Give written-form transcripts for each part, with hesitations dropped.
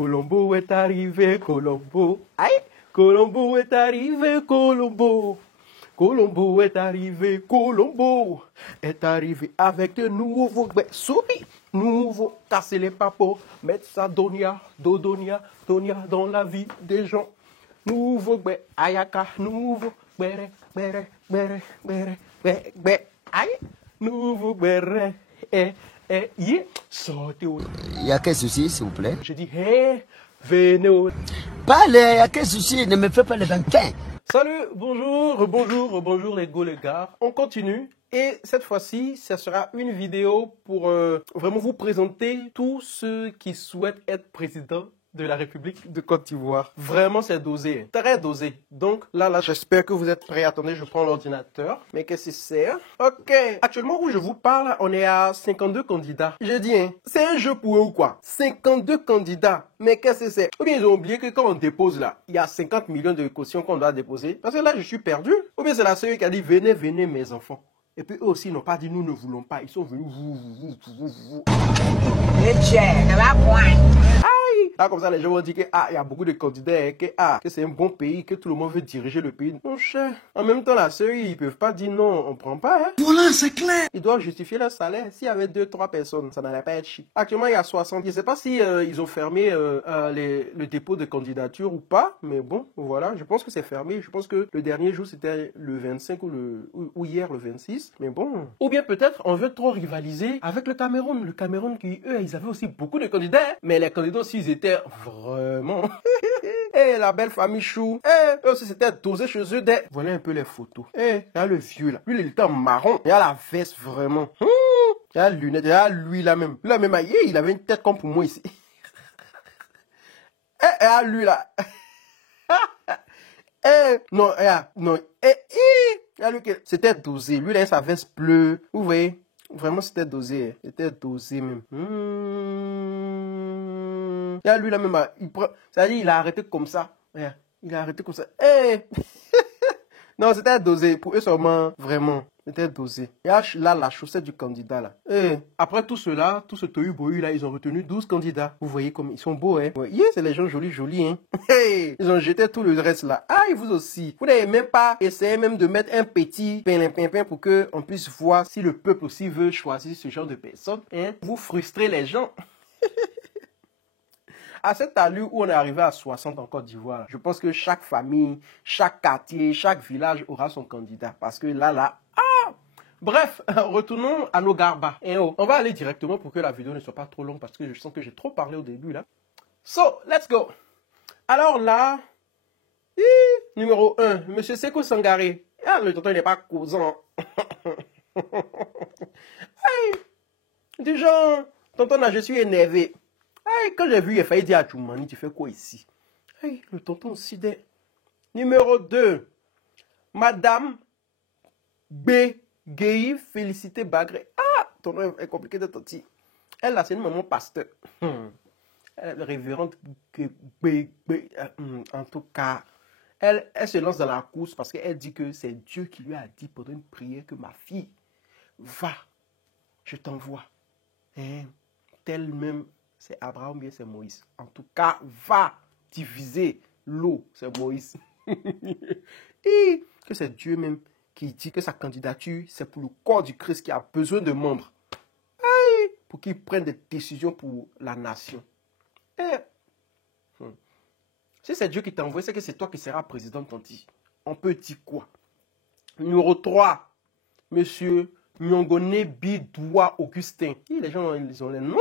Colombo est arrivé, Colombo. Aïe, Colombo est arrivé, Colombo. Colombo est arrivé, Colombo est arrivé avec de nouveaux souris, nouveaux casser les papos, mettre ça Donia, Dodonia, Donia dans la vie des gens. Nouveau ayaka, nouveau bere, bere, bere, bere, bere, bere, aïe, nouveau bere, yeah, sortez au. Il y a quel souci, s'il vous plaît? Je dis, hey, venez au. Parlez, il y a quel souci? Ne me fais pas le vampin. Salut, bonjour, bonjour, bonjour les go les gars. On continue et cette fois-ci, ça sera une vidéo pour vraiment vous présenter tous ceux qui souhaitent être président de la République de Côte d'Ivoire. Vraiment, c'est dosé, très dosé. Donc là, j'espère que vous êtes prêts. Attendez, je prends l'ordinateur. Mais qu'est-ce que c'est? Ok. Actuellement, où je vous parle, on est à 52 candidats. J'ai dit, hein, c'est un jeu pour eux ou quoi? 52 candidats. Mais qu'est-ce que c'est? Ou bien ils ont oublié que quand on dépose là, il y a 50 millions de cautions qu'on doit déposer. Parce que là, je suis perdu. Ou bien c'est la seule qui a dit, venez, venez mes enfants. Et puis eux aussi, ils n'ont pas dit, nous ne voulons pas. Ils sont venus, vous. Là, comme ça, les gens vont dire que il y a beaucoup de candidats, et que c'est un bon pays, que tout le monde veut diriger le pays. Mon cher, en même temps, la série, ils peuvent pas dire non, on prend pas. Hein. Voilà, c'est clair. Ils doivent justifier leur salaire. S'il y avait 2-3 personnes, ça n'allait pas être chic. Actuellement, il y a 60. Je ne sais pas si ils ont fermé le dépôt de candidature ou pas, mais bon, voilà, je pense que c'est fermé. Je pense que le dernier jour, c'était le 25 ou hier, le 26. Mais bon. Ou bien peut-être, on veut trop rivaliser avec le Cameroun. Le Cameroun qui, eux, ils avaient aussi beaucoup de candidats. Mais les candidats aussi, ils étaient vraiment... Eh, la belle famille Chou. Eh, eux aussi, c'était dosé chez eux. Voilà un peu les photos. Eh, il y a le vieux là. Lui, il était en marron. Il y a la veste vraiment. Il y a les lunettes. Il y a lui là même. Lui là même, il avait une tête comme pour moi ici. Eh, il y a lui là. Eh, non, non. Il y a lui qui... C'était dosé. Lui là, sa veste bleue. Vous voyez? Vraiment, c'était dosé. C'était dosé même. Il y a lui là même, c'est-à-dire il a arrêté comme ça. Il a arrêté comme ça. Hey! Non, c'était dosé. Pour eux seulement, vraiment. C'était dosé. Il y a là la chaussette du candidat là. Hey. Après tout cela, tout ce tohu-bohu là, ils ont retenu 12 candidats. Vous voyez comme ils sont beaux, hein. Ouais, yeah, c'est les gens jolis, jolis, hein. Hey! Ils ont jeté tout le reste là. Ah, et vous aussi. Vous n'avez même pas essayé même de mettre un petit pimpin pour qu'on puisse voir si le peuple aussi veut choisir ce genre de personnes. Hein? Vous frustrez les gens. À cette allure où on est arrivé à 60 en Côte d'Ivoire, je pense que chaque famille, chaque quartier, chaque village aura son candidat. Parce que là... Bref, retournons à nos garbas. Et on va aller directement pour que la vidéo ne soit pas trop longue parce que je sens que j'ai trop parlé au début là. So, let's go. Alors là, numéro 1, Monsieur Sékou Sangaré. Ah, le tonton il n'est pas causant. Hey, du genre, tonton là, je suis énervé. Hey, quand j'ai vu, il a failli dire à Choumani, tu fais quoi ici? Hey, le tonton aussi des. Numéro 2, Madame B. Gueye Félicité Bagré. Ah, ton nom est compliqué de tonti. Elle, là, c'est une maman pasteur. Elle est révérende en tout cas, elle se lance dans la course parce qu'elle dit que c'est Dieu qui lui a dit pendant une prière que ma fille, va, je t'envoie. Hein, tel même. C'est Abraham ou bien c'est Moïse. En tout cas, va diviser l'eau, c'est Moïse. Et que c'est Dieu même qui dit que sa candidature, c'est pour le corps du Christ qui a besoin de membres. Et pour qu'il prenne des décisions pour la nation. Si c'est Dieu qui t'a envoyé, c'est que c'est toi qui seras président, Tanti. On peut dire quoi? Numéro 3, Monsieur Nyongone Bidoua Augustin. Les gens, ils ont les noms.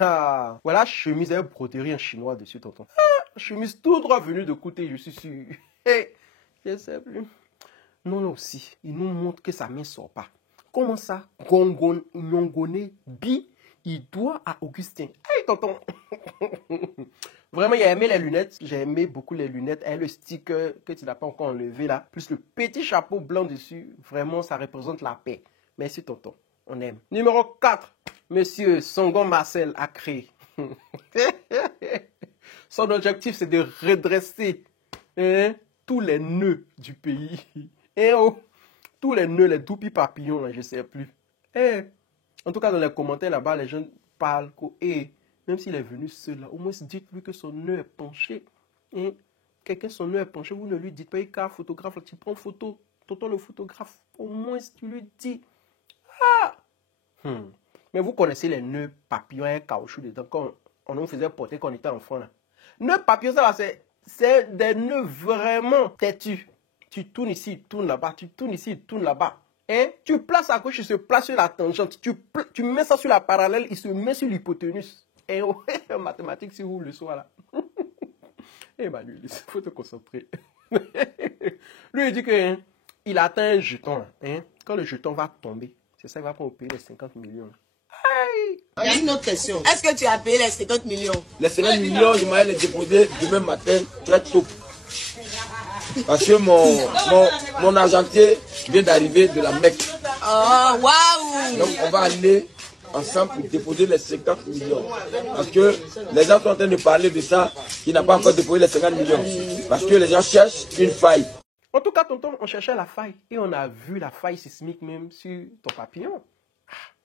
Ah, voilà, chemise avec broderie en chinois dessus, tonton. Ah, chemise tout droit venue de côté, je suis sûr. Hey, je sais plus. Non, aussi, il nous montre que sa main ne sort pas. Comment ça? Nyongone Bi, il doit à Augustin. Hey, tonton. Vraiment, il a aimé les lunettes. J'ai aimé beaucoup les lunettes. Et le sticker que tu n'as pas encore enlevé là. Plus le petit chapeau blanc dessus. Vraiment, ça représente la paix. Merci, tonton. On aime. Numéro 4. Monsieur Songon Marcel a créé. Son objectif, c'est de redresser tous les nœuds du pays. Tous les nœuds, les toupies papillons, là, je ne sais plus. En tout cas, dans les commentaires là-bas, les gens parlent que Même s'il est venu seul, là, au moins dites-lui que son nœud est penché. Hein? Quelqu'un, son nœud est penché, vous ne lui dites pas, il y a un photographe, là, tu prends photo, tonton le photographe. Au moins, tu lui dis. Ah! Mais vous connaissez les nœuds papillons et caoutchouc dedans, quand on nous faisait porter quand on était enfant, là. Nœuds papillons, ça, là, c'est des nœuds vraiment têtus. Tu tournes ici, tu tournes là-bas, tu tournes ici, tu tournes là-bas. Et tu places à gauche, il se place sur la tangente. Tu mets ça sur la parallèle, il se met sur l'hypoténuse. Et en mathématiques, si vous le soir là. Eh ben lui, il faut te concentrer. Lui, il dit que il atteint un jeton. Hein? Quand le jeton va tomber, c'est ça qu'il va prendre au payer les 50 millions. Il y a une autre question. Est-ce que tu as payé les 50 millions? Les 50 millions, je m'allais les déposer demain matin, très tôt. Parce que mon argentier vient d'arriver de la Mecque. Oh, waouh! Donc on va aller ensemble pour déposer les 50 millions. Parce que les gens sont en train de parler de ça, qui n'a pas encore déposé les 50 millions. Parce que les gens cherchent une faille. En tout cas, tonton, on cherchait la faille. Et on a vu la faille sismique même sur ton papillon.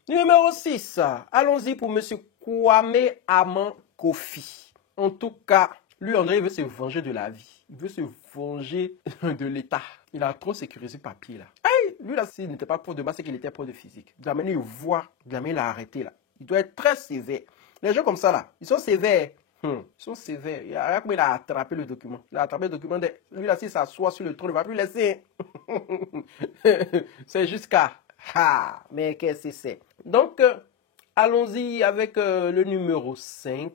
Numéro 6. Allons-y pour M. Kwame Aman Kofi. En tout cas, lui, André, il veut se venger de la vie. Il veut se venger de l'État. Il a trop sécurisé le papier, là. Hey, lui, là, s'il n'était pas prof de maths, c'est qu'il était prof de physique. De la manière, il voit, de la manière, il a arrêté, là. Il doit être très sévère. Les gens comme ça, là, ils sont sévères. Ils sont sévères. Regarde comment il a attrapé le document. Il a attrapé le document. Lui, là, s'il s'assoit sur le trône, il ne va plus laisser. C'est jusqu'à... Ah, mais qu'est-ce que c'est? Donc, allons-y avec le numéro 5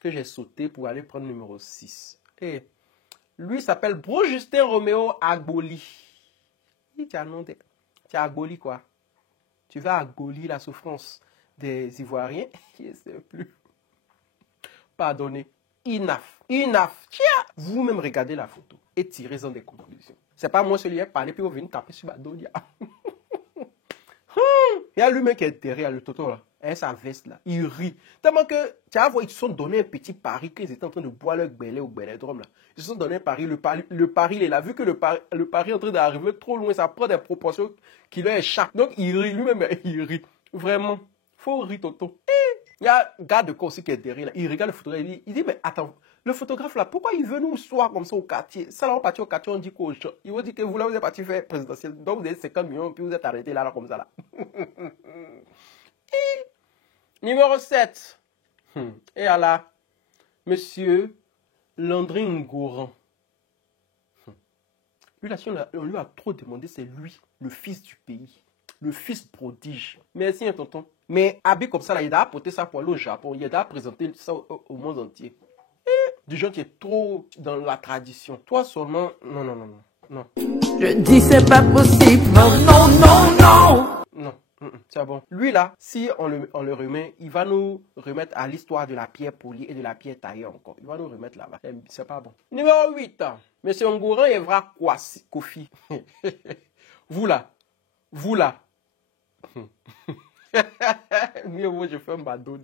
que j'ai sauté pour aller prendre le numéro 6. Et lui s'appelle Bro Justin Roméo Agboli. Tu as Agboli quoi? Tu vas abolir la souffrance des Ivoiriens? Je ne sais plus. Pardonnez. Inaf. Tiens, vous-même regardez la photo et tirez-en des conclusions. C'est pas moi celui qui a parlé puis vous venez taper sur ma dolia. Il y a lui-même qui est derrière le toto là. Et sa veste là. Il rit. Tellement que, tu vas voir, ils se sont donné un petit pari qu'ils étaient en train de boire leur gbélé au gbélé-drum là. Ils se sont donné un pari. Le pari, il est là. Vu que le pari est en train d'arriver trop loin, ça prend des proportions qui leur échappent. Donc il rit. Lui-même, il rit. Vraiment. Faut rire toto. Il y a un gars de corps aussi qui est derrière là. Il regarde le photographe. Il dit, mais attends. Le photographe là, pourquoi il veut nous soir comme ça au quartier? Ça là, on partit au quartier, on dit quoi? Il vous dit que vous là, vous êtes parti faire présidentiel. Donc vous avez 50 millions, puis vous êtes arrêté là comme ça là. Numéro 7. Et là, monsieur Landry Ngouran. Lui là, si on lui a trop demandé, c'est lui, le fils du pays. Le fils prodige. Merci, hein, tonton. Mais habillé comme ça, là, il a apporté ça pour aller au Japon. Il a présenté ça au monde entier. Du genre qui est trop dans la tradition. Toi seulement, non. Je dis c'est pas possible, non. Non, c'est bon. Lui là, si on le remet, il va nous remettre à l'histoire de la pierre polie et de la pierre taillée encore. Il va nous remettre là-bas. C'est pas bon. Numéro 8. Monsieur Ngouran Evra Kofi. Vous là. Mieux vaut je fais un bado.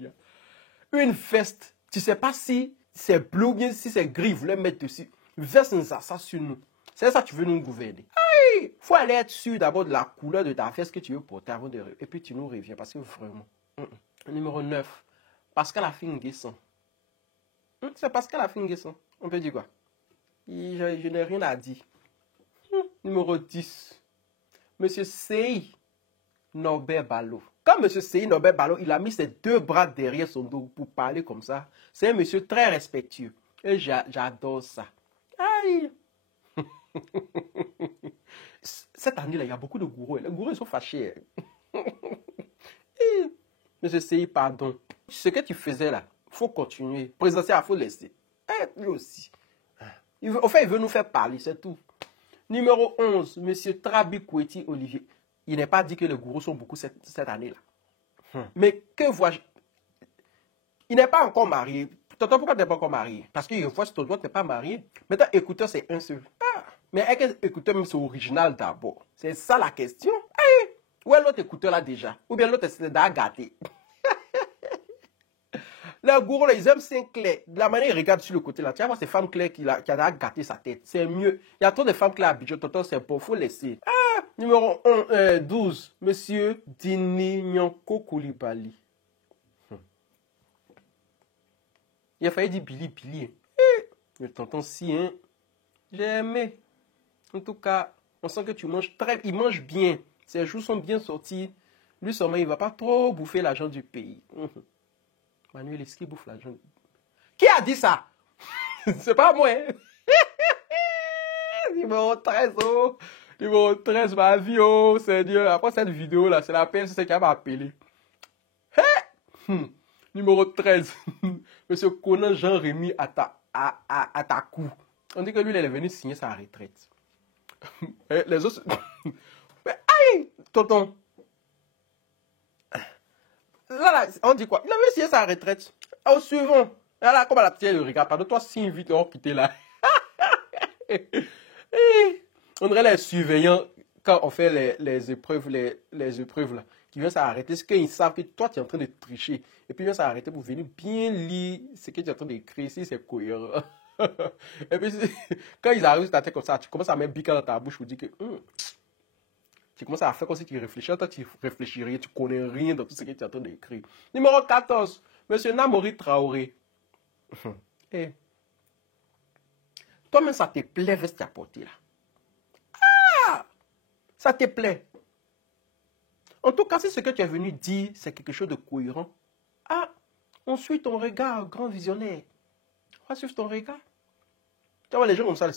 Une veste. Tu sais pas si c'est bleu ou bien si c'est gris, il voulait mettre dessus. Verse ça sur nous. C'est ça que tu veux nous gouverner. Il faut aller être sûr d'abord de la couleur de ta veste que tu veux porter avant de... Et puis tu nous reviens parce que vraiment... Numéro 9. Pascal Afinguesson. C'est Pascal Afinguesson. On peut dire quoi? Je n'ai rien à dire. Numéro 10. Monsieur Sei Norbert Ballot. Quand M. Sei Norbert Ballot, il a mis ses deux bras derrière son dos pour parler comme ça, c'est un monsieur très respectueux. Et j'adore ça. Aïe. Cette année-là, il y a beaucoup de gourous. Les gourous, ils sont fâchés. M. Sei, pardon. Ce que tu faisais là, il faut continuer. Présidentiel, il faut laisser. Lui aussi. Au fait, il veut nous faire parler, c'est tout. Numéro 11, M. Trabi Koueti Olivier. Il n'est pas dit que les gourous sont beaucoup cette année-là. Mais que vois-je? Il n'est pas encore marié. Tonton, pourquoi tu n'es pas encore marié? Parce qu'il voit sur ton doigt, tu n'es pas marié. Maintenant, écouteur, c'est un seul. Mais est-ce que écouteur, même c'est original d'abord? C'est ça la question. Où est l'autre écouteur là déjà? Ou bien l'autre c'est déjà gâté? Les gourous, là, ils aiment Saint-Clair. De la manière, ils regardent sur le côté là. Tu vas voir ces femmes claires qui a déjà gâté sa tête. C'est mieux. Il y a trop de femmes claires à Abidjan. Tonton, c'est bon. Il faut laisser. Numéro 12. Monsieur Dini Nyonko Koulibaly. Il a failli dire Billy. Le tonton si, hein. J'ai aimé. En tout cas, on sent que tu manges très... Il mange bien. Ses joues sont bien sorties. Lui seulement, il ne va pas trop bouffer l'argent du pays. Manuel, est-ce qu'il bouffe l'argent? Qui a dit ça? C'est pas moi. Hein? Numéro 13, oh. Numéro 13, ma vie, oh, Seigneur. Après cette vidéo-là, c'est la PNC qui m'a appelé. Numéro 13. Monsieur Conan Jean-Rémy Atakou. On dit que lui, il est venu signer sa retraite. Les autres... Mais aïe, tonton. Là, on dit quoi? Il avait signé sa retraite. Au suivant. Là, comme à la petite, le regarde. Pardon, toi, signe vite, on va quitter là. On dirait les surveillants, quand on fait les épreuves, les épreuves là, qui viennent s'arrêter. C'est qu'ils savent que toi, tu es en train de tricher. Et puis, ils viennent s'arrêter pour venir bien lire ce que tu es en train d'écrire, si c'est cohérent. Et puis, quand ils arrivent sur ta tête comme ça, tu commences à mettre bica dans ta bouche pour dire que... Tu commences à faire comme si tu réfléchis. Toi, tu réfléchis rien, tu connais rien dans tout ce que tu es en train d'écrire. Numéro 14, Monsieur Namori Traoré. Hey. Toi-même, ça te plaît, veste à porter là. Ah! Ça te plaît. En tout cas, si ce que tu es venu dire, c'est quelque chose de cohérent. Ah! On suit ton regard, grand visionnaire. On va suivre ton regard. Tu vois, les gens comme ça,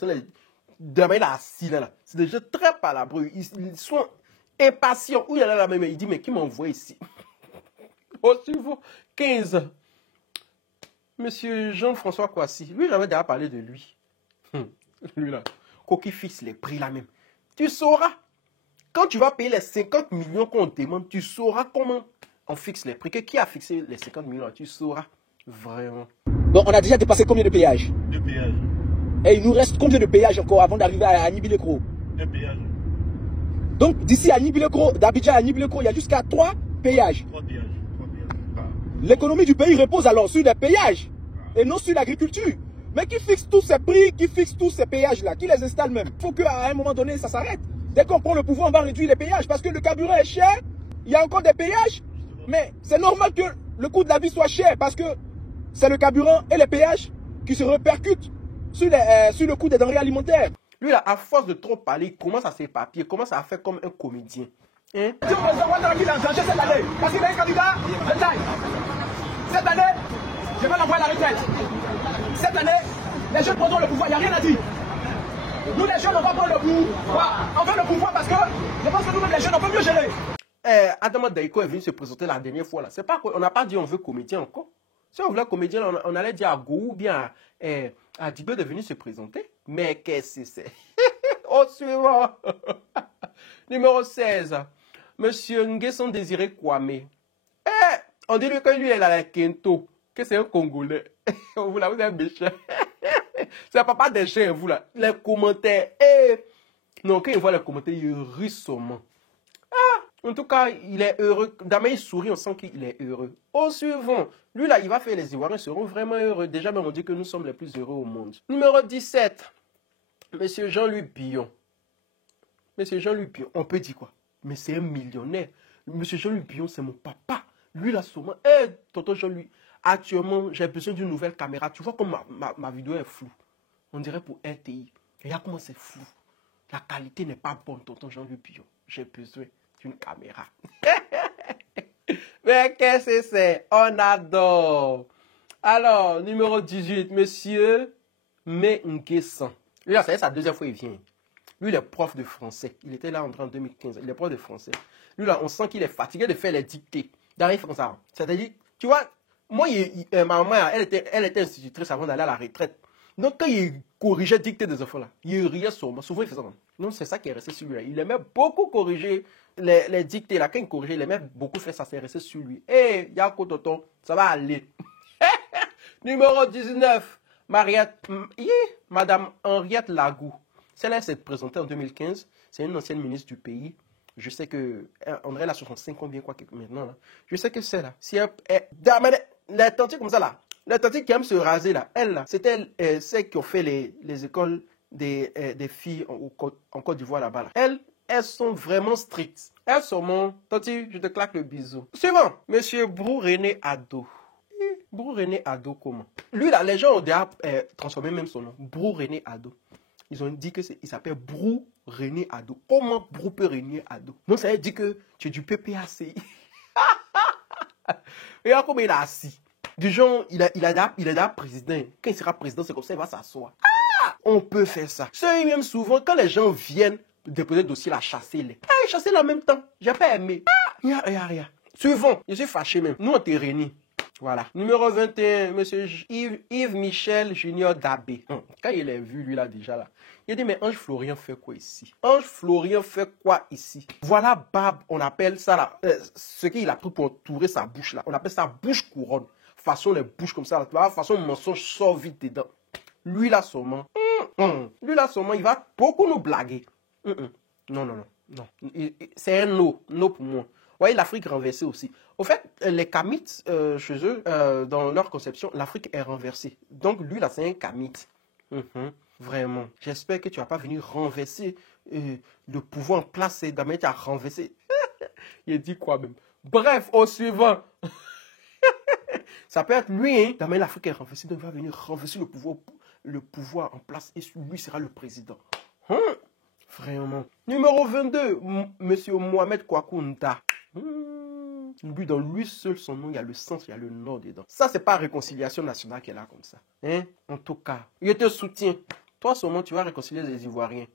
demain, il est assis là. C'est des gens très palabreux. Ils sont impatients. Où il y a là même, il dit, mais qui m'envoie ici? Au suivant, 15. Monsieur Jean-François Kouassi. Lui, j'avais déjà parlé de lui. Lui là. Coquille fixe les prix là même. Tu sauras. Quand tu vas payer les 50 millions qu'on demande, tu sauras comment on fixe les prix. Qui a fixé les 50 millions? Tu sauras. Vraiment. Donc, on a déjà dépassé combien de péages? 2 péages. Et il nous reste combien de péages encore avant d'arriver à Nibi-le-Cro? 1 péage. Donc, d'ici à Nibi-le-Cro, d'Abidjan à Nibi-le-Cro, il y a jusqu'à 3 péages. 3 péages. L'économie du pays repose alors sur des péages et non sur l'agriculture. Mais qui fixe tous ces prix, qui fixe tous ces péages-là, qui les installe même? Il faut qu'à un moment donné, ça s'arrête. Dès qu'on prend le pouvoir, on va réduire les péages parce que le carburant est cher. Il y a encore des péages. Mais c'est normal que le coût de la vie soit cher parce que c'est le carburant et les péages qui se répercutent sur le coût des denrées alimentaires. Lui, là, à force de trop parler, il commence à s'éparpiller, il commence à faire comme un comédien. Hein? C'est le président Ouattara qui l'a enclenché cette année parce qu'il est un candidat de taille. Cette année, je vais l'envoyer à la retraite. Cette année, les jeunes prendront le pouvoir, il n'y a rien à dire. Nous, les jeunes, on va prendre le pouvoir. On veut le pouvoir parce que je pense que nous-mêmes, les jeunes, on peut mieux gérer. Adama Daïko est venu se présenter la dernière fois là. C'est pas on n'a pas dit on veut comédien encore. Si on voulait comédien, on allait dire à Gou ou bien à Dibé de venir se présenter. Mais qu'est-ce que c'est? Au suivant. Numéro 16. Monsieur Nguesson Désiré Kwame. On dit que lui, il est à la Kento. Que c'est un Congolais. Vous là, vous êtes méchant. C'est papa des chiens, vous là. Les commentaires. Non, quand il voit les commentaires, il rit seulement. En tout cas, il est heureux. D'abord, il sourit, on sent qu'il est heureux. Au suivant, lui là, il va faire les Ivoiriens seront vraiment heureux. Déjà, même on dit que nous sommes les plus heureux au monde. Numéro 17. Monsieur Jean-Louis Billon. Monsieur Jean-Louis Billon, on peut dire quoi? Mais c'est un millionnaire. Monsieur Jean-Louis Billon, c'est mon papa. Lui là, sûrement. Tonton Jean-Louis, actuellement, j'ai besoin d'une nouvelle caméra. Tu vois comme ma vidéo est floue. On dirait pour RTI. Regarde comment c'est flou. La qualité n'est pas bonne, tonton Jean-Louis Billon. J'ai besoin d'une caméra. Mais qu'est-ce que c'est? On adore. Alors, numéro 18, monsieur Nguessan. Lui, là, c'est sa deuxième fois qu'il vient. Lui, il est prof de français. Il était là en 2015. Il est prof de français. Lui, là, on sent qu'il est fatigué de faire les dictées. D'arriver comme ça. C'est-à-dire, tu vois, moi, ma maman, elle était institutrice avant d'aller à la retraite. Donc, quand il corrigeait dictées des enfants là, il riait sur moi. Souvent, il faisait ça. Non, c'est ça qui est resté sur lui là. Il aimait beaucoup corriger les dictées là. Quand il corrigeait, il aimait beaucoup faire ça. C'est resté sur lui. Yako Tonton, ça va aller. Numéro 19, Madame Henriette Lagou. Celle-là s'est présentée en 2015. C'est une ancienne ministre du pays. Je sais que André a 65 combien quoi maintenant là. Je sais que c'est là. Si les tantiers comme ça là. Les tantiers qui aiment se raser là. Elle là. C'était celles qui ont fait les écoles des filles en Côte d'Ivoire là-bas là. Elles sont vraiment strictes. Elles sont mon tanti, je te claque le bisou. Suivant, Monsieur Brou René Ado. Brou René Ado, comment? Lui, là, les gens ont déjà transformé même son nom. Brou René Ado. Ils ont dit qu'il s'appelle Brou René Ado. Comment Brou peut régner Ado? Donc, ça veut dire que tu es du PPAC. Regarde comment il a assis. Du genre, il est déjà président. Quand il sera président, c'est comme ça, il va s'asseoir. Ah, on peut faire ça. C'est même souvent, quand les gens viennent déposer le dossier, la chasser-les. Ah, chasser-les en même temps. J'ai pas aimé. Ah, rien. Suivant, je suis fâché même. Nous, on t'est réunis. Voilà. Numéro 21, monsieur Yves Michel Junior Dabé. Quand il est vu, lui, là, déjà, là, il a dit, mais Ange Florian fait quoi ici? Ange Florian fait quoi ici? Voilà, barbe, on appelle ça, là, ce qu'il a pris pour entourer sa bouche, là. On appelle ça bouche couronne. Façon, les bouches comme ça, là, façon, le mensonge sort vite dedans. Lui, là, seulement, lui, là, seulement, il va beaucoup nous blaguer. Non. C'est un no pour moi. Vous voyez, l'Afrique renversée aussi. Au fait, les Kamites, chez eux, dans leur conception, l'Afrique est renversée. Donc, lui, là, c'est un Kamite. Vraiment. J'espère que tu vas pas venir renverser le pouvoir en place et d'amener à renverser. Il dit quoi même? Bref, au suivant. Ça peut être lui, hein. D'amener l'Afrique est renversée, donc il va venir renverser le pouvoir en place et lui sera le président. Vraiment. Numéro 22, monsieur Mohamed Kwakounda. Lui, dans lui seul, son nom, il y a le sens, il y a le nom dedans. Ça, c'est pas réconciliation nationale qu'elle a comme ça. Hein? En tout cas, il te soutient. Toi, seulement, tu vas réconcilier les Ivoiriens.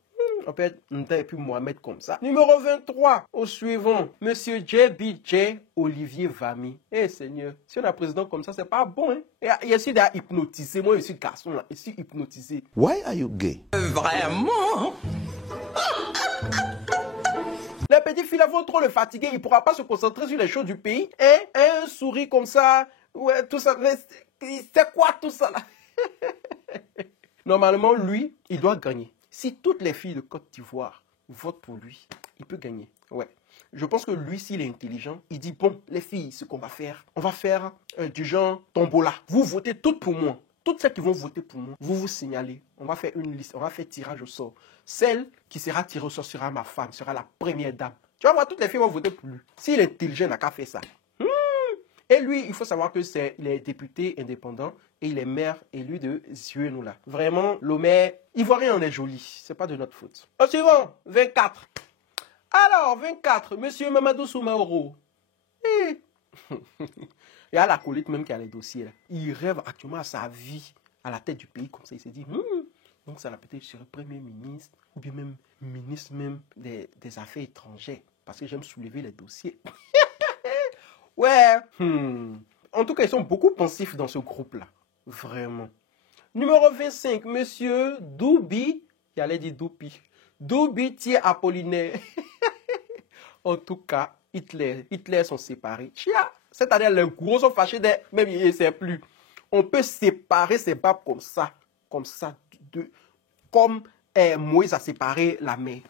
On peut être Nda et puis Mohamed comme ça. Numéro 23, au suivant, monsieur JBJ Olivier Vami. Eh Seigneur, si on a un président comme ça, c'est pas bon. Hein? Et il essaie d'être hypnotisé. Moi, je suis garçon là, je suis hypnotisé. Why are you gay? Vraiment? Les petits filles vont trop le fatiguer. Il ne pourra pas se concentrer sur les choses du pays. Hein? Un souris comme ça. Ouais, tout ça. C'est quoi tout ça là? Normalement, lui, il doit gagner. Si toutes les filles de Côte d'Ivoire votent pour lui, il peut gagner. Ouais. Je pense que lui, s'il est intelligent, il dit, bon, les filles, ce qu'on va faire, on va faire du genre tombola. Vous votez toutes pour moi. Toutes celles qui vont voter pour moi, vous signalez. On va faire une liste, on va faire tirage au sort. Celle qui sera tirée au sort sera ma femme, sera la première dame. Tu vas voir, toutes les filles vont voter pour lui. S'il est intelligent, il n'a qu'à faire ça. Et lui, il faut savoir que il est député indépendant et il est maire élu de Zienou-là. Vraiment, le maire ivoirien, on est joli. C'est pas de notre faute. Au suivant, 24. Alors, 24, monsieur Mamadou Soumaoro. Il y a la colite même qui a les dossiers là. Il rêve actuellement à sa vie à la tête du pays comme ça. Il s'est dit, donc ça l'a peut-être sur le premier ministre ou bien même ministre même des Affaires étrangères. Parce que j'aime soulever les dossiers. Ouais. En tout cas, ils sont beaucoup pensifs dans ce groupe-là. Vraiment. Numéro 25, monsieur Doubi. Il allait dire Doupi. Doubi Thier Apollinaire. En tout cas, Hitler sont séparés. Chia. C'est-à-dire, les gros sont fâchés, même ils ne savent plus. On peut séparer ces babes comme ça. Comme comme Moïse a séparé la mer.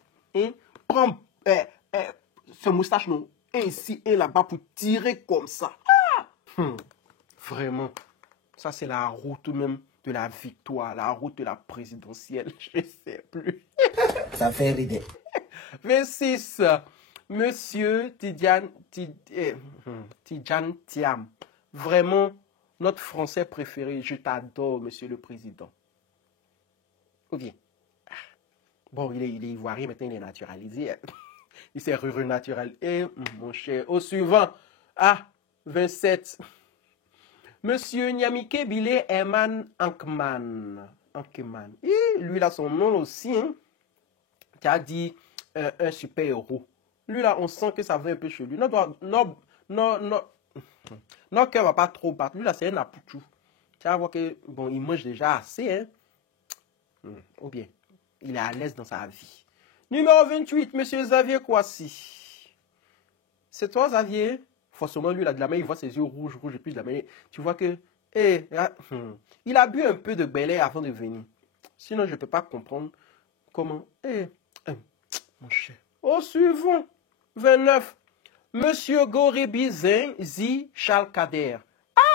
Prends ce moustache, non, ici et là-bas pour tirer comme ça. Vraiment. Ça, c'est la route même de la victoire, la route de la présidentielle. Je ne sais plus. Ça fait rire. 26. Monsieur Tidjane Thiam, vraiment notre Français préféré. Je t'adore, monsieur le président. Ok. Bon, il est ivoirien, maintenant il est naturalisé. Il s'est renaturalisé. Mon cher. Au suivant. 27. Monsieur Nyamike Bile Eman Ankman. Lui, il a son nom aussi. Hein, qui a dit un super-héros. Lui, là, on sent que ça va un peu chez lui. Non, cœur va pas trop battre. Lui, là, c'est un apouchou. Tu vas voir que, bon, il mange déjà assez, hein. Ou bien, il est à l'aise dans sa vie. Numéro 28, monsieur Xavier Kouassi. C'est toi, Xavier? Forcément, lui, là, de la main, il voit ses yeux rouges, et puis de la main, tu vois que, il a bu un peu de Bel Air avant de venir. Sinon, je ne peux pas comprendre comment, mon cher. Au suivant. 29. Monsieur Goribi Zi Charles Kader.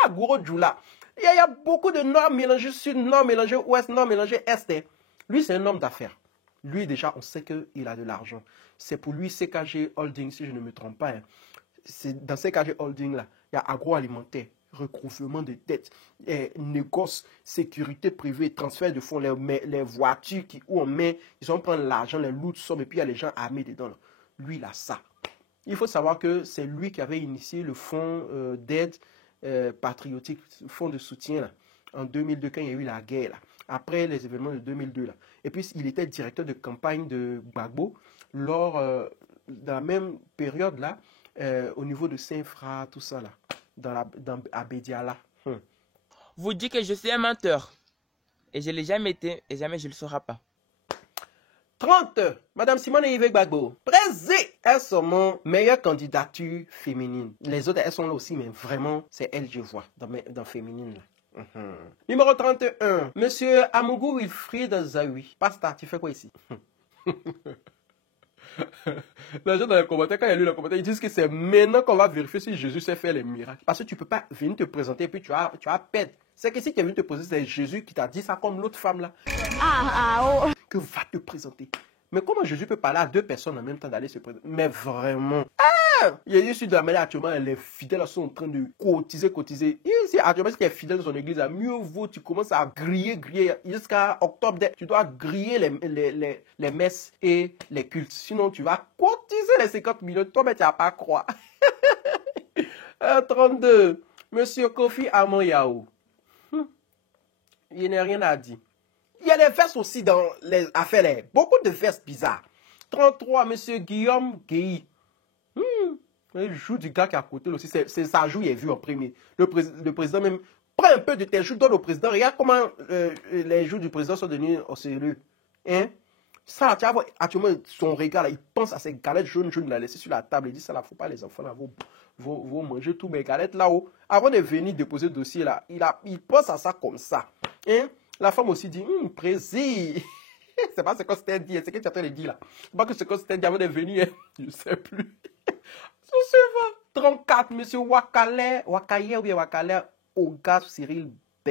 Gouro Djoula. Il y a beaucoup de nord mélangés sud, nord mélangés ouest, nord mélangés est. Lui, c'est un homme d'affaires. Lui, déjà, on sait qu'il a de l'argent. C'est pour lui CKG Holding, si je ne me trompe pas. Hein. Dans CKG Holding, là, il y a agroalimentaire, recouvrement de dettes, négoces, sécurité privée, transfert de fonds, les voitures où on met, ils vont prendre l'argent, les loot sommes, et puis il y a les gens armés dedans. Là. Lui, il a ça. Il faut savoir que c'est lui qui avait initié le fonds d'aide patriotique, le fonds de soutien là, en 2002 quand il y a eu la guerre, là, après les événements de 2002. Là. Et puis il était directeur de campagne de Gbagbo lors de la même période là, au niveau de Saint-Fra, tout ça là, à Bédiala. Vous dites que je suis un menteur. Et je ne l'ai jamais été et jamais je ne le serai pas. 30. Madame Simone Yves Gbagbo. Présé. Elles sont mon meilleure candidature féminine. Les autres, elles sont là aussi, mais vraiment, c'est elle que je vois dans féminine. Là. Numéro 31. Monsieur Amougou Wilfried Zawi. Pasta, tu fais quoi ici? Les gens dans les commentaires, quand il y a lu les commentaires, ils disent que c'est maintenant qu'on va vérifier si Jésus sait faire les miracles. Parce que tu ne peux pas venir te présenter et puis tu vas perdre. C'est que si tu es venu te présenter, c'est Jésus qui t'a dit ça comme l'autre femme là. Que va te présenter. Mais comment Jésus peut parler à deux personnes en même temps d'aller se présenter? Mais vraiment. Je suis de la manière actuellement, les fidèles sont en train de cotiser. Ici, actuellement, si tu es fidèle dans son église, mieux vaut, tu commences à griller. Jusqu'à octobre, tu dois griller les messes et les cultes. Sinon, tu vas cotiser les 50 millions. Toi, mais tu n'as pas croire. 32. Monsieur Kofi Amoyao. Il n'y a rien à dire. Il y a des vestes aussi dans les affaires. Beaucoup de vestes bizarres. 33. Monsieur Guillaume Guéhi. Le joue du gars qui est à côté aussi, c'est sa joue, il est vu en premier. Le président même, prends un peu de tes joues, donne au président. Regarde comment les joues du président sont devenues au sérieux. Hein? Ça, tu vois, actuellement, son regard, là, il pense à ces galettes jaunes, il l'a laissé sur la table. Il dit, ça, là, faut pas les enfants, là, vont manger tous mes galettes là-haut. Avant de venir déposer le dossier, là, il pense à ça comme ça. Hein? La femme aussi dit, président. C'est pas ce qu'on s'était dit, c'est ce que tu es en train de dire là. C'est pas que ce qu'on s'était dit avant de venir, je ne sais plus. 34, monsieur Wakaye ou bien Wakale Oga Cyril B.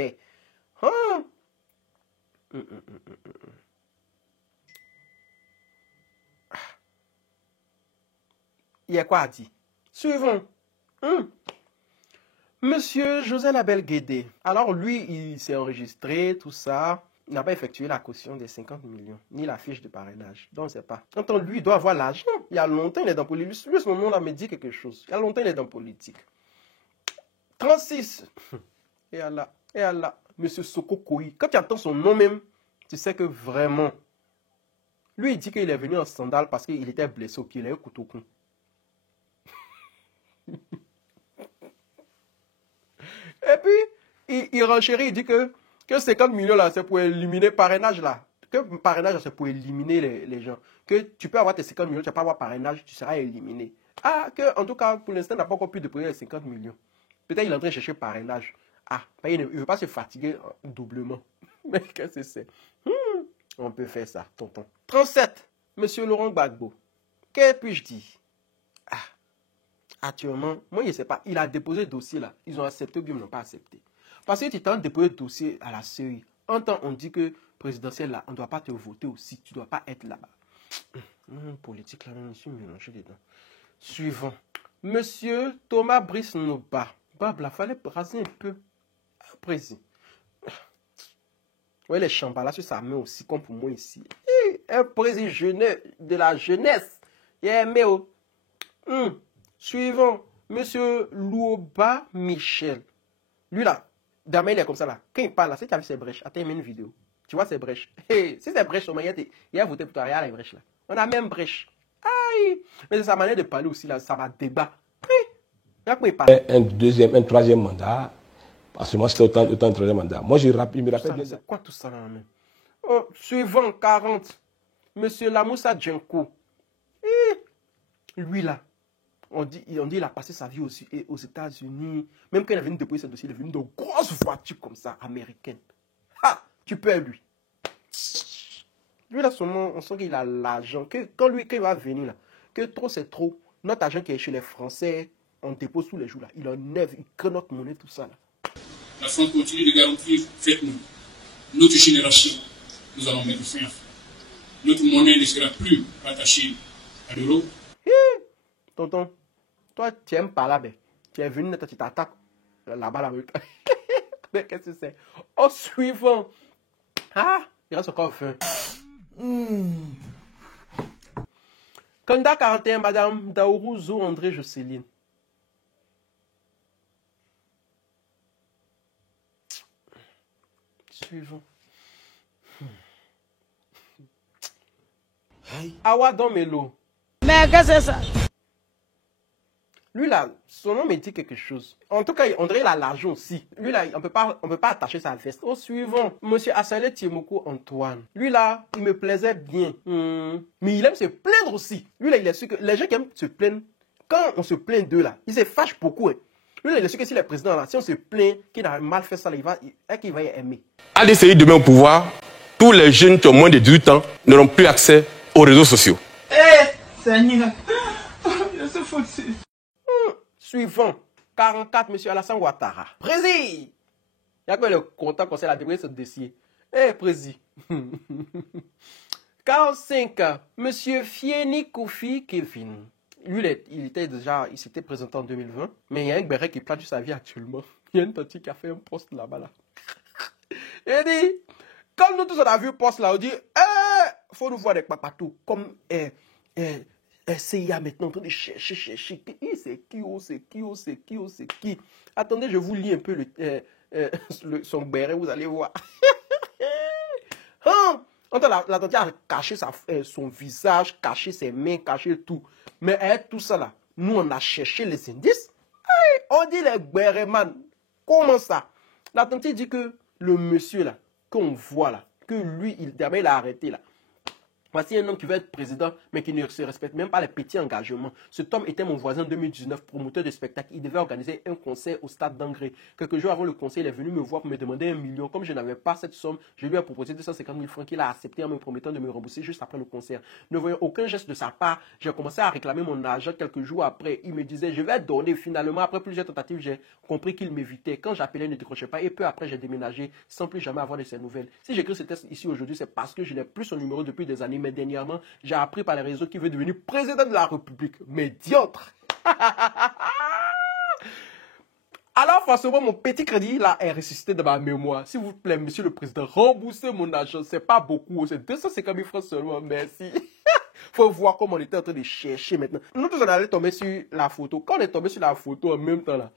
Il y a quoi à dire? Suivons. Monsieur José Label Guédé. Alors lui, il s'est enregistré, tout ça. Il n'a pas effectué la caution des 50 millions, ni la fiche de parrainage. Donc, c'est pas. Quand lui, il doit avoir l'argent. Il y a longtemps, il est dans politique. Lui, ce moment-là me dit quelque chose. Il y a longtemps, il est dans politique. 36. Et Allah. Monsieur Soko Koyi. Quand tu entends son nom même, tu sais que vraiment. Lui, il dit qu'il est venu en sandales parce qu'il était blessé au pied. Il a eu un couteau au cou. Et puis, il renchérit, il dit que 50 millions là, c'est pour éliminer parrainage là. Que parrainage, c'est pour éliminer les gens. Que tu peux avoir tes 50 millions, tu vas pas avoir parrainage, tu seras éliminé. En tout cas, pour l'instant, il n'a pas encore pu déposer les 50 millions. Peut-être il est en train de chercher parrainage. Il ne veut pas se fatiguer doublement. Mais qu'est-ce que c'est? On peut faire ça, tonton. 37. Monsieur Laurent Gbagbo. Que puis-je dire? Actuellement, moi, je ne sais pas. Il a déposé le dossier là. Ils ont accepté ou bien ils n'ont pas accepté. Parce que tu tentes de déposer le dossier à la CEI. En temps, on dit que présidentiel là, on ne doit pas te voter aussi. Tu ne dois pas être là-bas. Politique là, je suis mélangé dedans. Suivant. Monsieur Thomas Brice Noba. Babla, il fallait brasser un peu. Président. Oui, les chambres là sur sa main aussi, comme pour moi ici. Un président de la jeunesse. Il est aimé. Suivant. Monsieur Louba Michel. Lui là, Dama, il est comme ça là. Quand il parle là, si tu as vu ses brèches, attends, il met une vidéo. Tu vois ses brèches. Si ces brèches sont manières, il a voté pour toi, regarde les brèches là. On a même brèche. Aïe. Mais c'est sa manière de parler aussi là, ça va débat. Regarde comment il parle. Un troisième mandat. Parce que moi, c'était autant de troisième mandat. Moi, il me rappelle bien. C'est quoi tout ça là même? Suivant, 40. Monsieur Lamoussa Djenko. Lui là. On dit il a passé sa vie aussi aux États-Unis. Même quand il est venu déposer ce dossier, il est venu dans de grosses voitures comme ça, américaines. Tu peux lui. Lui là, on sent qu'il a l'argent. Quand il va venir là, que trop c'est trop. Notre argent qui est chez les Français, on dépose tous les jours là. Il enlève, il crée notre monnaie, tout ça là. La France continue de garantir, faites-nous. Notre génération, nous allons mettre fin. Notre monnaie ne sera plus attachée à l'euro. Tonton, toi, tu n'aimes pas là, ben. Tu es venu, tu t'attaques là-bas, là. Mais qu'est-ce que c'est? Au suivant. Ah, il reste encore 20. Candidat 41, Madame Daourou Zo André Jocelyne. Suivant. Awa Domelo. Mais qu'est-ce que c'est ça? Lui là, son nom me dit quelque chose. En tout cas, André il a l'argent aussi. Lui là, on peut pas attacher sa veste. Au suivant, Monsieur Assalé Tiemoko Antoine. Lui là, il me plaisait bien. Mais il aime se plaindre aussi. Lui là, il est sûr que les gens qui aiment se plaindre, quand on se plaint d'eux là, ils se fâchent beaucoup. Hein. Lui là, il est sûr que s'il est président là, si on se plaint qu'il a mal fait ça, là, qu'il va y aimer. À l'essayer demain au pouvoir, tous les jeunes qui ont moins de 18 ans n'auront plus accès aux réseaux sociaux. Seigneur, je suis foutu. Suivant, 44, M. Alassane Ouattara. Président! Il y a quoi le content conseil a débrayé ce dossier? Président. 45, M. Fieni Kofi Kevin. Lui, il s'était présenté en 2020, mais il y a un béret qui plante sa vie actuellement. Il y a une tante qui a fait un poste là-bas. Là. Il dit, comme nous tous on a vu le poste là, on dit, faut nous voir des papatou, comme CIA maintenant en train de chercher. C'est qui. Attendez, je vous lis un peu son béret, vous allez voir. La tante a caché son visage, caché ses mains, caché tout. Mais avec tout ça là, nous on a cherché les indices. On dit les bérets, man. Comment ça? La tante dit que le monsieur là, qu'on voit là, que lui, d'abord il a arrêté là. Voici un homme qui veut être président, mais qui ne se respecte même pas les petits engagements. Cet homme était mon voisin en 2019, promoteur de spectacle. Il devait organiser un concert au stade d'Angré. Quelques jours avant le concert, il est venu me voir pour me demander 1 million. Comme je n'avais pas cette somme, je lui ai proposé 250 000 francs qu'il a accepté en me promettant de me rembourser juste après le concert. Ne voyant aucun geste de sa part, j'ai commencé à réclamer mon argent quelques jours après. Il me disait, je vais donner. Finalement, après plusieurs tentatives, j'ai compris qu'il m'évitait. Quand j'appelais, il ne décrochait pas. Et peu après, j'ai déménagé sans plus jamais avoir de ses nouvelles. Si j'écris ce texte ici aujourd'hui, c'est parce que je n'ai plus son numéro depuis des années, mais dernièrement, j'ai appris par les réseaux qu'il veut devenir président de la République. Mais diantre! Alors, forcément, mon petit crédit là est ressuscité dans ma mémoire. S'il vous plaît, monsieur le président, remboursez mon argent. C'est pas beaucoup, c'est 250 000 francs seulement. Merci. Faut voir comment on était en train de chercher maintenant. Nous tous, on allait tomber sur la photo. Quand on est tombé sur la photo en même temps là,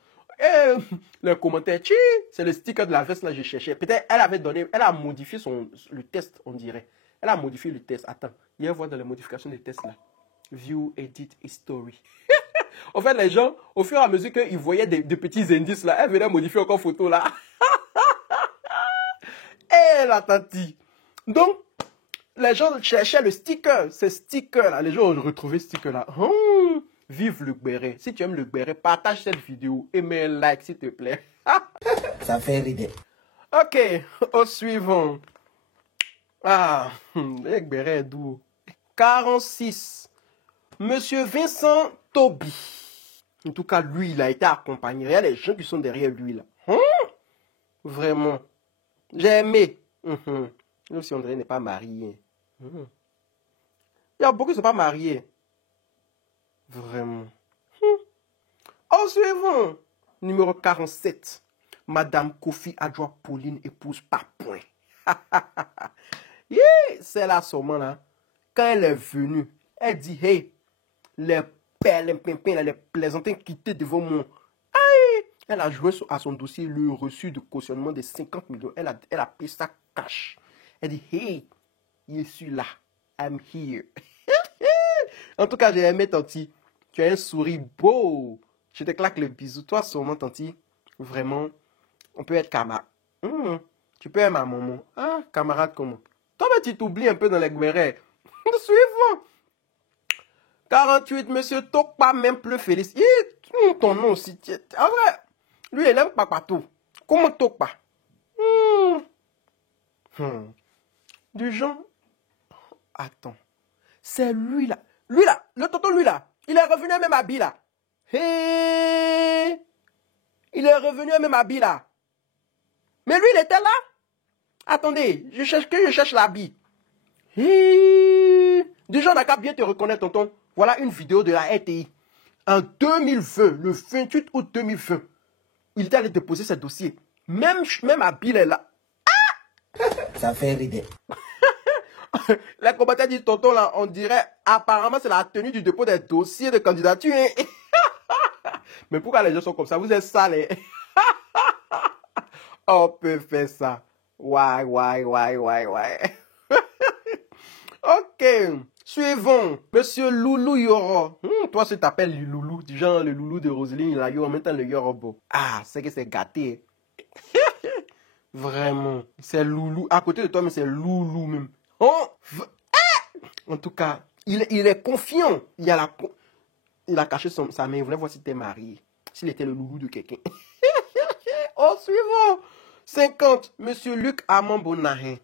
les commentaires, c'est le sticker de la veste là que je cherchais. Peut-être elle a modifié le test, on dirait. Elle a modifié le test. Attends, il y a voir dans les modifications des tests là. View, edit, history. En fait, les gens, au fur et à mesure qu'ils voyaient des petits indices là, elle venait modifier encore photo là. Et la tanti. Donc, les gens cherchaient le sticker. Ce sticker là, les gens ont retrouvé ce sticker là. Vive le béret. Si tu aimes le béret, partage cette vidéo et mets un like s'il te plaît. Ça fait rire. Ok, au suivant. Le béret est doux. 46. Monsieur Vincent Toby. En tout cas, lui, il a été accompagné. Il y a les gens qui sont derrière lui là. Vraiment. J'ai aimé. Même si André n'est pas marié. Il y a beaucoup qui ne sont pas mariés. Vraiment. Au suivant, numéro 47. Madame Kofi Adjoa Pauline, épouse Papouin. C'est là, seulement là. Quand elle est venue, elle dit, hey, les pelles, les plaisantins quittés devant moi. Elle a joué à son dossier le reçu de cautionnement de 50 millions. Elle a payé ça cash. Elle dit, hey, je suis là. I'm here. En tout cas, j'ai aimé, Tanti. Tu as un sourire beau. Je te claque le bisou. Toi, seulement, Tanti, vraiment, on peut être camarade. Tu peux être ma maman. Camarade comment? Toi, tu t'oublies un peu dans les guérets. Suivant. 48, monsieur Tokpa, même plus Félix. Ton nom aussi. En vrai, lui, il aime pas partout. Comment Tokpa? Du genre. Attends. C'est lui là. Lui là. Le tonton lui là. Il est revenu à même habit là. Il est revenu à même habit là. Mais lui, il était là. Attendez. Je cherche l'habit. Du genre, on n'a qu'à bien te reconnaître, tonton. Voilà une vidéo de la RTI. En 2020, le 28 août 2020. il était allé déposer ses dossiers. Même Abil est là. Ça fait rire. Les combattants disent, tonton, là, on dirait, apparemment, c'est la tenue du dépôt des dossiers de candidature. Hein. Mais pourquoi les gens sont comme ça? Vous êtes sales. On peut faire ça. Ouais. Ok. Suivons. Monsieur Loulou Yoro. Toi, tu t'appelles Loulou. Du genre, le Loulou de Roselyne, il a eu en même temps le Yorobo. Ah, c'est que c'est gâté. Vraiment. C'est Loulou. À côté de toi, mais c'est Loulou même. Oh. En tout cas, il est confiant. Il a caché sa main. Il voulait voir si tu es marié. S'il était le Loulou de quelqu'un. Oh, suivant. 50. Monsieur Luc Amand Bonahin.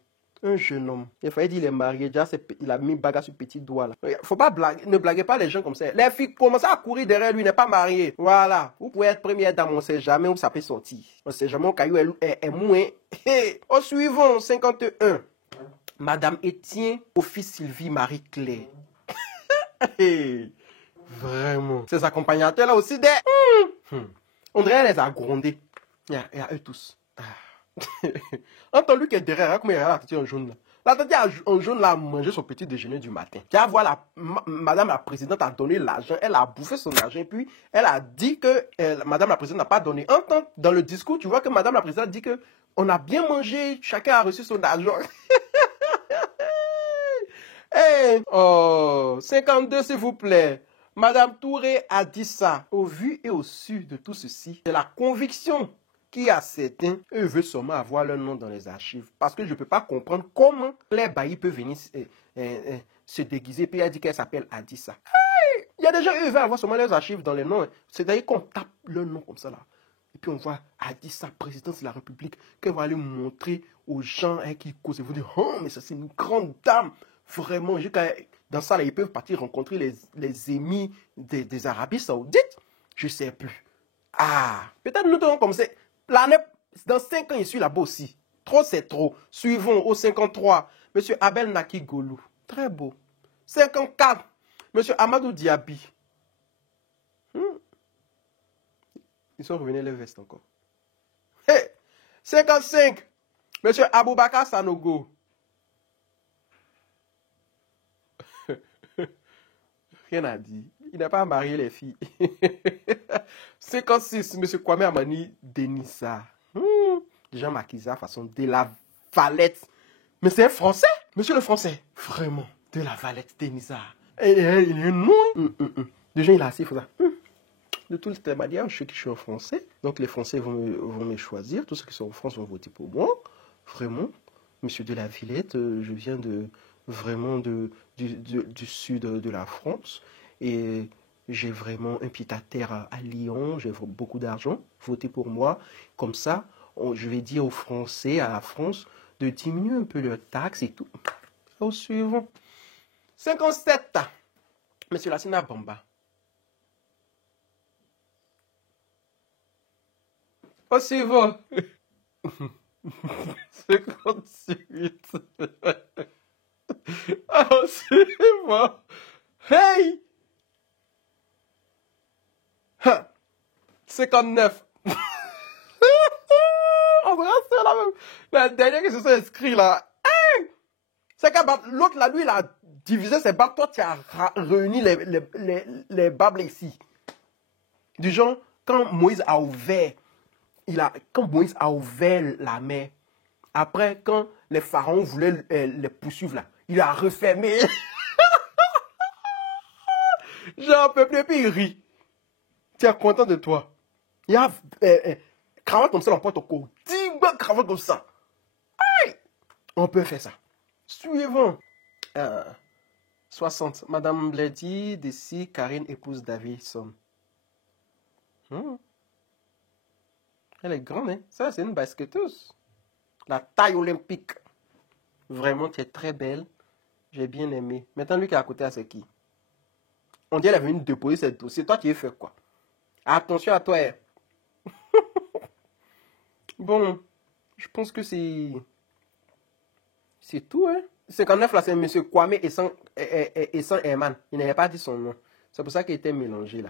Un jeune homme. Il fallait dire qu'il est marié. Déjà, il a mis bagarre sur le petit doigt là. Faut pas blaguer. Ne blaguez pas les gens comme ça. Les filles commencent à courir derrière lui. Il n'est pas marié. Voilà. Vous pouvez être première dame. On ne sait jamais où ça peut sortir. On ne sait jamais où caillou est moins. Au suivant, 51. Madame Étienne, office Sylvie Marie-Claire. Vraiment. Ces accompagnateurs là aussi des. On dirait les a grondés. Il y a eux tous. Entends lui qui est derrière, hein, comment il a la tête en jaune là. La tête en jaune là a mangé son petit déjeuner du matin. Tu vas voir madame la présidente a donné l'argent, elle a bouffé son argent, puis elle a dit que madame la présidente n'a pas donné. Entends, dans le discours, tu vois que madame la présidente dit que on a bien mangé, chacun a reçu son argent. Hey, oh, 52 s'il vous plaît. Madame Touré a dit ça. Au vu et au su de tout ceci, c'est la conviction qui a certains, eux veulent seulement avoir leur nom dans les archives. Parce que je ne peux pas comprendre comment Claire Bailly peut venir se déguiser puis elle dit qu'elle s'appelle Adissa. Hey, il y a des gens, eux veulent avoir seulement leurs archives dans les noms. C'est-à-dire qu'on tape leur nom comme ça là. Et puis on voit Adissa, présidente de la République, qu'elle va aller montrer aux gens qui causent. Ils vont dire, oh, mais ça c'est une grande dame. Vraiment, dans ça là, ils peuvent partir rencontrer les émis des Arabies Saoudites. Je ne sais plus. Ah, peut-être nous devons commencer. L'année, dans 5 ans, je suis là-bas aussi. Trop, c'est trop. Suivons au 53, M. Abel Naki Golou. Très beau. 54, M. Amadou Diaby. Ils sont revenus les vestes encore. Hey, 55, M. Aboubakar Sanogo. Rien à dire. Il n'a pas marié les filles. 56, M. Kwame Amani Denissa. Déjà Makiza, façon de la Valette. Mais c'est un Français. Monsieur le Français. Vraiment. De la Valette Denissa. Il est non. Déjà, il a assez, il faut ça. De toutes les manières, je sais que je suis un Français. Donc les Français vont me choisir. Tous ceux qui sont en France vont voter pour moi. Vraiment. Monsieur de la Villette, je viens vraiment du sud de la France. Et j'ai vraiment un pied à terre à Lyon, j'ai beaucoup d'argent, votez pour moi. Comme ça, je vais dire aux Français, à la France, de diminuer un peu leurs taxes et tout. Au suivant. 57. Monsieur Lassina Bamba. Au suivant. 58. Au suivant. Hey! 59. On dirait que c'est la même. La dernière qui se sont inscrits là. Hey! C'est qu'à l'autre là, lui, il a divisé ses babes. Toi, tu as réuni les babes ici. Du genre, quand Moïse a ouvert, quand Moïse a ouvert la mer, après, quand les pharaons voulaient les poursuivre là, il a refermé. J'en peux plus, et puis il rit. Tu es content de toi. Il y a cravate comme ça dans le porte au cou. 10 cravate comme ça. Aïe! On peut faire ça. Suivant. 60. Madame Bledy, Desi, Karine, épouse Davidson. Elle est grande, hein? Ça, c'est une basketteuse. La taille olympique. Vraiment, tu es très belle. J'ai bien aimé. Maintenant, lui qui est à côté, c'est qui? On dit qu'elle est venue déposer ce dossier. Toi, tu es fait quoi? Attention à toi. Bon, je pense que c'est tout, hein. 59 là, c'est M. Kwame Essan Herman. Il n'avait pas dit son nom. C'est pour ça qu'il était mélangé là.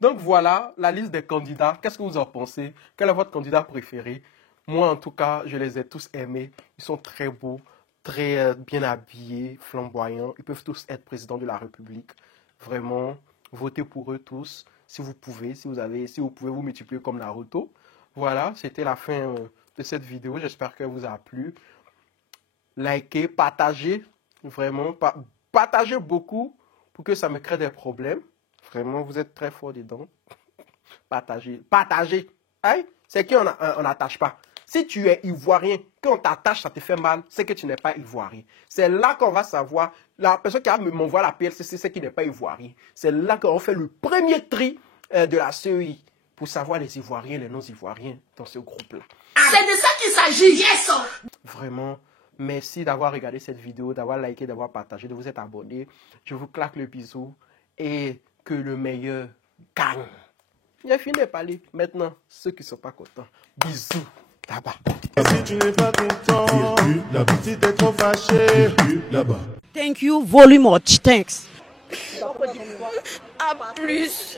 Donc voilà la liste des candidats. Qu'est-ce que vous en pensez? Quel est votre candidat préféré? Moi, en tout cas, je les ai tous aimés. Ils sont très beaux, très bien habillés, flamboyants. Ils peuvent tous être présidents de la République. Vraiment, votez pour eux tous. Si vous pouvez, si vous pouvez vous multiplier comme Naruto. Voilà, c'était la fin de cette vidéo. J'espère qu'elle vous a plu. Likez, partagez. Vraiment, partagez beaucoup pour que ça me crée des problèmes. Vraiment, vous êtes très fort dedans. Partagez. Partagez. Hein? C'est qu'on n'attache pas. Si tu es ivoirien, quand on t'attache, ça te fait mal, c'est que tu n'es pas ivoirien. C'est là qu'on va savoir. La personne qui m'envoie la PLC, c'est celle qui n'est pas ivoirien. C'est là qu'on fait le premier tri de la CEI pour savoir les ivoiriens et les non-ivoiriens dans ce groupe-là. C'est de ça qu'il s'agit, yes! Vraiment, merci d'avoir regardé cette vidéo, d'avoir liké, d'avoir partagé, de vous être abonné. Je vous claque le bisou et que le meilleur gagne. J'ai fini de parler. Maintenant, ceux qui ne sont pas contents, bisous. Là-bas. Si tu n'es pas content, si t'es trop fâché, là-bas. Thank you very much, thanks. À plus.